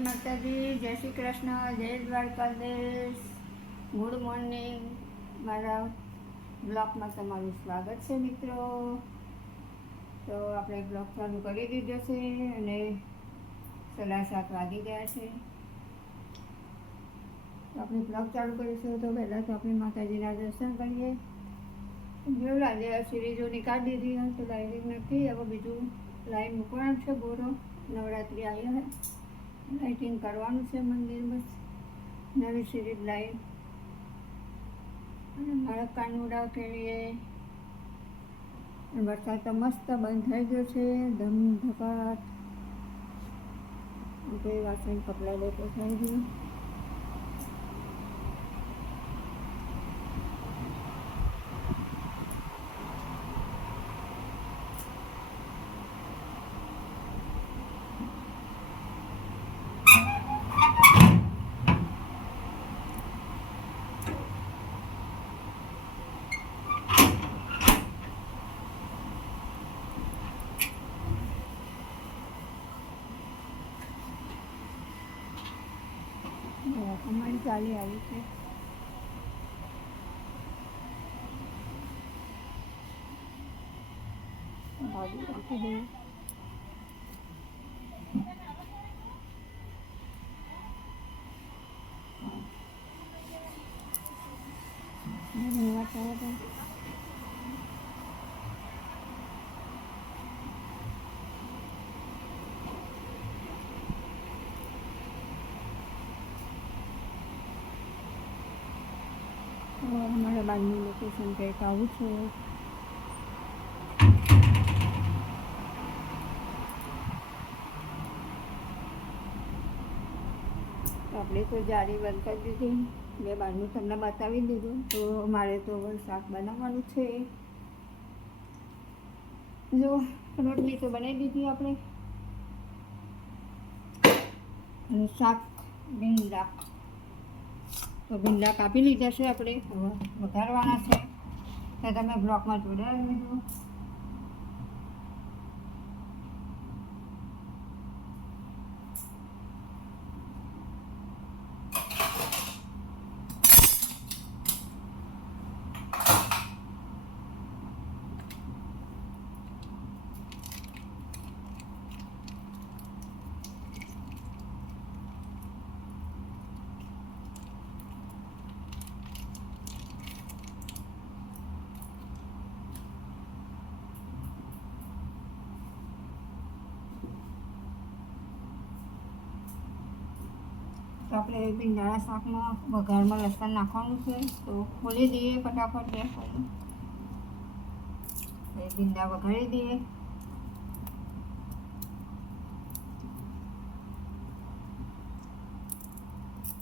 માતાજી, જય શ્રી કૃષ્ણ, જય દ્વારકાધીશ. ગુડ મોર્નિંગ મારા બ્લોગમાં તમારું સ્વાગત છે મિત્રો. તો આપણે બ્લોગ ચાલુ કરી દીધો છે અને સાડા સાત વાગી ગયા છે. આપણે બ્લોગ ચાલુ કરીશું. તો પહેલાં તો આપણે માતાજીના દર્શન કરીએ. જોયું લાગે સિરીઝોની કાઢી દીધી હોય તો લાઇટિંગ નથી હવે બીજું લાઈન મૂકવાનું છે. બોરો નવરાત્રિ આવી હે. લાઇટિંગ કરવાનું છે મંદિર બસ. નવી સિરીઝ લાઈટ અને મારા કાનુડા કેળીએ વરસાદ તો મસ્ત બંધ થઈ ગયો છે. ધમ ધકાટ. કોઈ વાસણ કપડાં લેતો થઈ ગયું અમારી ચાલી આવી છે. ભાભી રાખી દઈએ. અમારા બાજુનું લોકેશન કંઈક આવું છું. આપણે તો જારી બંધ કરી દીધી. મેં બારનું તમને બતાવી દીધું. તો મારે તો શાક બનાવવાનું છે. જો, રોટલી તો બનાવી દીધી આપણે. અને શાક ભીંડા. ભીંડા કાપી લીધા છે આપણે વધારવાના છે. તો તમે બ્લોકમાં જોડાયા તો આપણે ભીંડાળા શાકમાં વઘારમાં લસણ નાખવાનું છે. તો ખોલી દઈએ ફટાફટ ગેસ એ ભીંડા વઘારી દઈએ.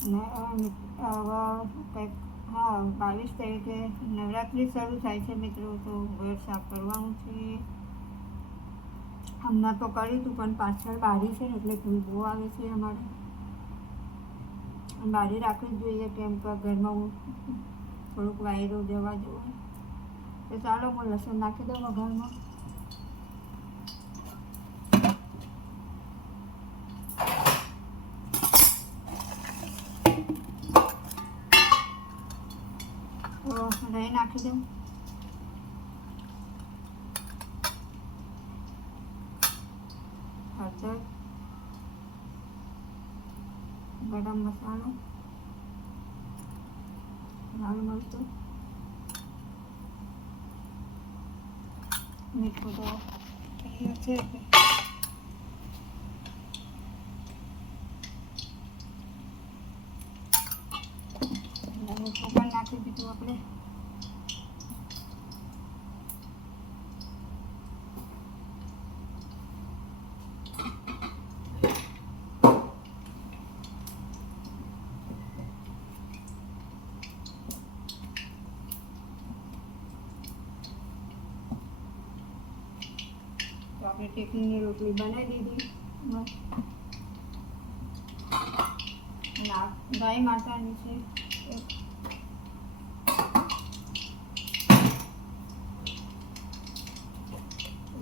અને કંઈક, હા, બાવીસ તારીખે નવરાત્રિ શરૂ થાય છે મિત્રો, તો ઘર સાફ કરવાનું છે. હમણાં તો કર્યું હતું, પણ પાછળ બારી છે, એટલે ધૂળ બહુ આવે છે અમારે. બારી રાખવી જ જોઈએ કેમ કે ઘરમાં થોડુંક વાયરો જવા જવું તો ચાલો હું લસણ નાખી દઉં વઘારમાં. તો રહી નાખી દઉં. મીઠું તો છે મીઠું પણ નાખી આપણે ટેકનીની રોટલી બનાવી દીધી. અને આ ગાય માતાની છે.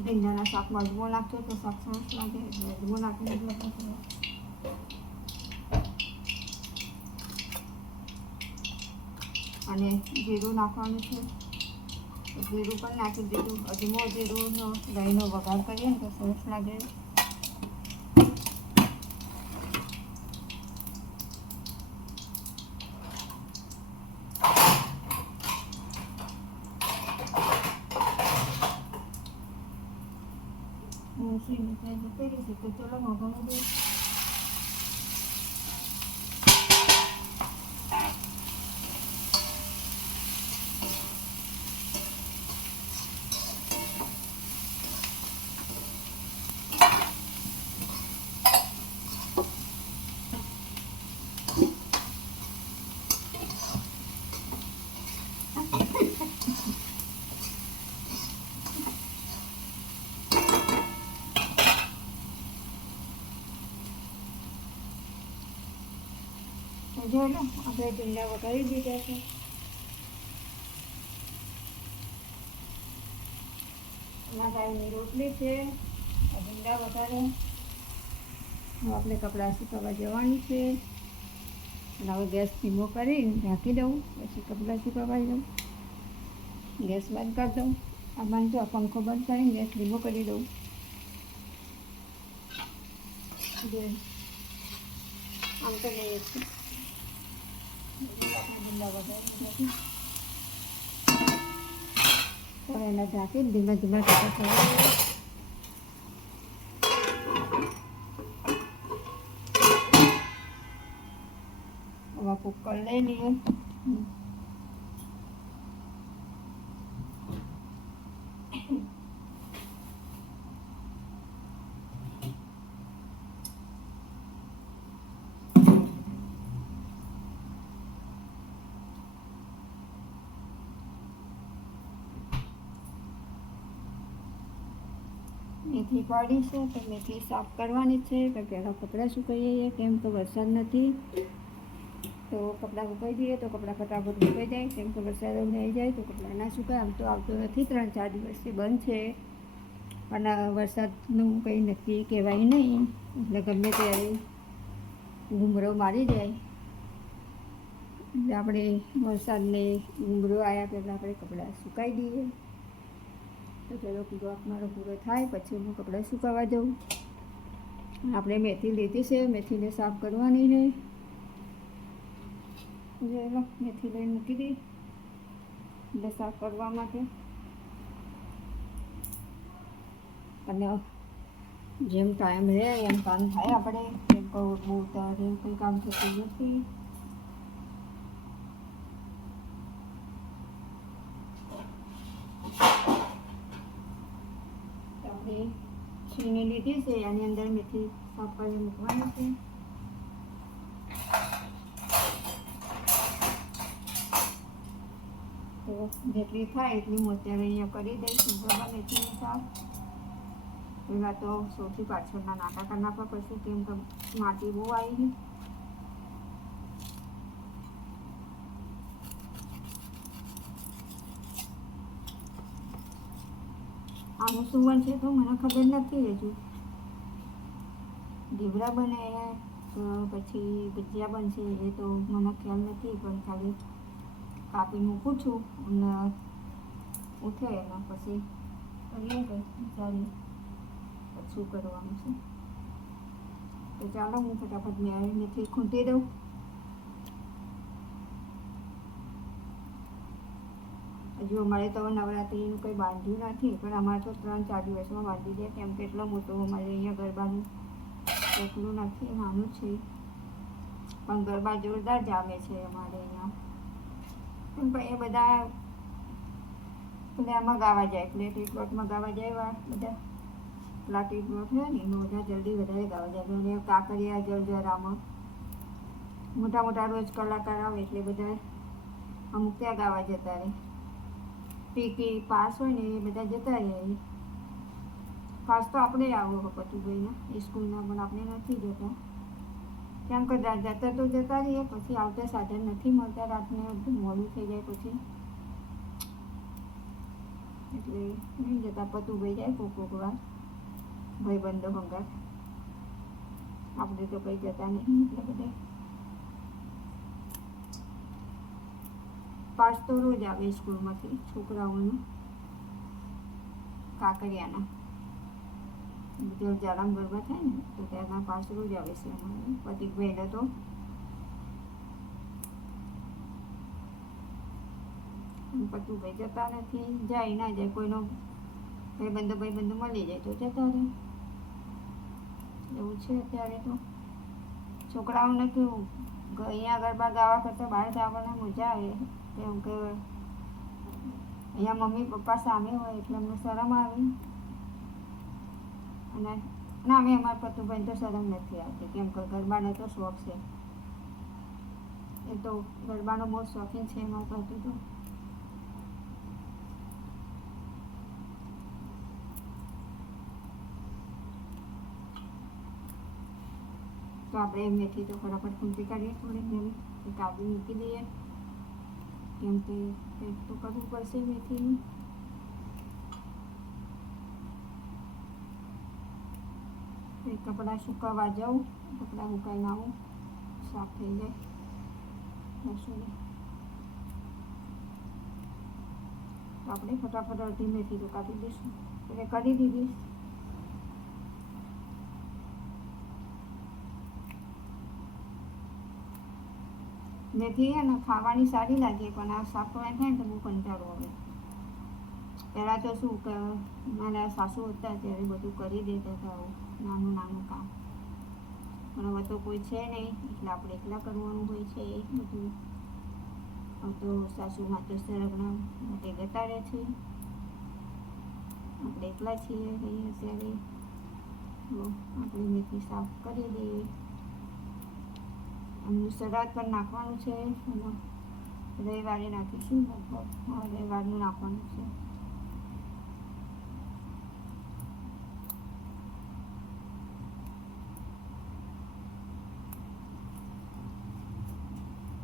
ભીંડાના શાકમાં અજમો નાખ્યો તો શાક સરસ લાગે. એટલે અજમો નાખી દીધો અને જીરું નાખવાનું છે. જીરું પણ નાખી દીધું. અજમો જીરુંનો દહીંનો વઘાર કરીએ ને તો સરસ લાગે. શ્રી મિત્રાઈ જતી રહી છે તો ચલો લો આપણે ઢીંડા વઘારી દીધા છે. ગાયની રોટલી છે, આ વધારે આપણે કપડાં સુકાવા જવાનું છે. અને હવે ગેસ ધીમો કરી ઢાંકી દઉં, પછી કપડાં સુકાવા દઉં ગેસ બંધ કરી દઉં. આ બંધ તો પંખો બંધ કરીને ગેસ ધીમો કરી દઉં. આમ તો લઈએ હવે એને ઢાંકી ધીમે ધીમે કપડાં થવા હવે કુકર લઈ લઈએ મેથી પાડી છે, તો મેથી સાફ કરવાની છે તો પહેલાં કપડાં સુકાઈએ કેમ કે વરસાદ નથી. તો કપડાં સુકાઈ દઈએ તો કપડાં ફટાફટ સુકાઈ જાય, કેમ કે વરસાદ આવી જાય તો કપડાં ના સુકાય, આમ તો આવતો નથી ત્રણ ચાર દિવસથી બંધ છે. અને વરસાદનું કંઈ નક્કી કહેવાય નહીં, એટલે ગમે ત્યારે ઘૂમરો મારી જાય. એટલે આપણે વરસાદને ઘૂમરો આવ્યા પહેલાં આપણે કપડાં સુકાઈ દઈએ. તો પેલો કલાક મારો પૂરો થાય, પછી હું કપડાં સુકાવા જાઉં. આપણે મેથી લીધી છે, મેથીને સાફ કરવાની છે. ચલો મેથી લઈને મૂકી દઈ. એટલે સાફ કરવા માટે. અને જેમ ટાઈમ રહે, એમ કામ થાય. આપણે કહું બહુ તારે કંઈ કામ થતું નથી તો આપણે છીણી લીધી છે એની અંદર મેથી સાફ કરી મૂકવાની છે તો જેટલી થાય એટલી હું અત્યારે અહીંયા કરી દઈશ બરાબર મેથીની સાફ પહેલાં તો સૌથી પાછળના નાકા કરી નાખવા પડશે કેમ કે માટી બહુ આવી છે આનું શું બનશે તો મને ખબર નથી હજુ. ઢીબરા બને, તો પછી ભજીયા બનશે, એ તો મને ખ્યાલ નથી, પણ ખાલી કાપી મૂકું છું અને ઉઠે એના પછી કરીએ કંઈ વિચારીએ શું કરવાનું છે. તો ચાલો હું ફટાફટ મેળવીને ખૂંટી દઉં. હજુ અમારે તો નવરાત્રિનું કંઈ બાંધ્યું નથી, પણ અમારે તો ત્રણ ચાર દિવસમાં બાંધી દે, કેમ કે એટલો મોટો અમારે અહીંયા ગરબાનું એટલું નથી, નાનું છે. પણ ગરબા જોરદાર જામે છે અમારે અહીંયા. પણ એ બધા પ્લેમાં ગાવા જાય પ્લેટી પ્લોટમાં ગાવા જાય બધા પ્લાટી પ્લોટ હોય ને, એમાં બધા જલ્દી વધારે ગાવા જાય. અને કાંકરિયા, જલજરામાં મોટા મોટા રોજ કલાકાર આવે એટલે બધા અમુક ત્યાં ગાવા જતા રહે. પીકી પાસ હોય ને એ બધા જતા રહ્યા પાસ તો આપણે આવો પતુભાઈના સ્કૂલના પણ આપણે નથી જતા. કેમ કે જતા તો જતા રહીએ, પછી આવતા સાધન નથી મળતા. રાતને મોડું થઈ જાય પછી. એટલે નહીં જતા. પતુભાઈ જાય કોક કોક વાર. ભાઈબંધો ભંગાર આપણે તો કંઈ જતા નહીં. એટલે બધા પાસ તો રોજ આવે સ્કૂલમાંથી, છોકરાઓનું. કાંકરિયાના. જો જારામ ગરબા થાય ને, તો ત્યારના પાસ રોજ આવે છે અમારે. પ્રતિકભાઈને તો. પતુભાઈ જતા નથી. જાય, ના જાય, કોઈનો ભાઈબંધો ભાઈબંધો મળી જાય તો જતા રહે. એવું છે અત્યારે તો. છોકરાઓને કેવું અહીંયા ગરબા ગાવા કરતાં બહાર ગાવાના મજા આવે. કેમ કે અહીંયા મમ્મી પપ્પા સામે હોય એટલે અમને શરમ આવી. અને ના અમે અમારા પતુભાઈ તો શરમ નથી આવતી, કેમ કે ગરબાનો તો શોખ છે. એ તો ગરબાનો બહુ શોખીન છે, એમાં તો તો. આપણે મેથી તો ફટાફટ ખૂંચી કાઢીએ થોડી નવી એક મૂકી દઈએ. કેમ કે કંઈક તો કરવું પડશે મેથીનું એ કપડાં સુકાવા જાઉં, કપડાં મુકાઈને આવું સાફ થઈ જાય. રસોઈ આપણે ફટાફટ અડધી મેથી તો કાપી દઈશું. એટલે કરી દીધી. મેથી અને ખાવાની સારી લાગે, પણ આ શાક થાય ને તો બહુ કંટાળો આવે. પહેલાં તો શું કે, મારા સાસુ હતા ત્યારે બધું કરી દેતા હતા, નાનું નાનું કામ. પણ હવે તો કોઈ છે નહીં, એટલે આપણે એકલા કરવાનું હોય છે એ બધું. હવે તો સાસુ તો સરગણા માટે જતા રહે છે. આપણે એકલા છીએ અત્યારે. આપણે મેથી સાફ કરી દઈએ. સલાડ પણ નાખવાનું છે. રવિવારે નાખીશું લગભગ. હા, રવિવારનું નાખવાનું છે.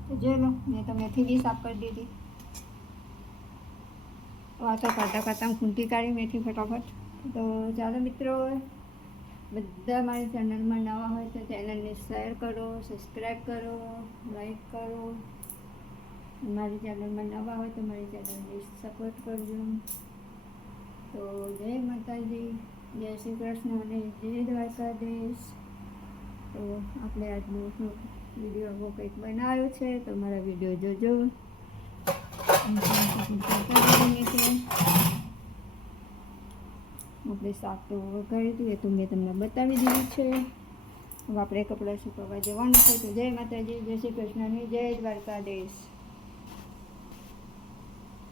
તો જોઈ મેં તો મેથી બી સાફ કરી દીધી. વાતો કરતાં કરતાં ખૂંટી કાઢી મેથી ફટાફટ. તો ચાલો મિત્રો બધા મારી ચેનલમાં નવા હોય તો ચેનલને શેર કરો સબસ્ક્રાઈબ કરો લાઈક કરો. મારી ચેનલમાં નવા હોય તો મારી ચેનલને સપોર્ટ કરજો. તો જય માતાજી, જય શ્રી કૃષ્ણ અને જય દ્વારકાધીશ. તો આપણે આજનો વીડિયો આવો કંઈક બનાવ્યો છે તો મારા વીડિયો જોજો. આપણે શાક તો વઘારી દીધું તો મેં તમને બતાવી દીધું છે. હવે આપણે કપડાં સુકવવા જવાનું છે. તો જય માતાજી, જય શ્રી કૃષ્ણની જય દ્વારકાધીશ.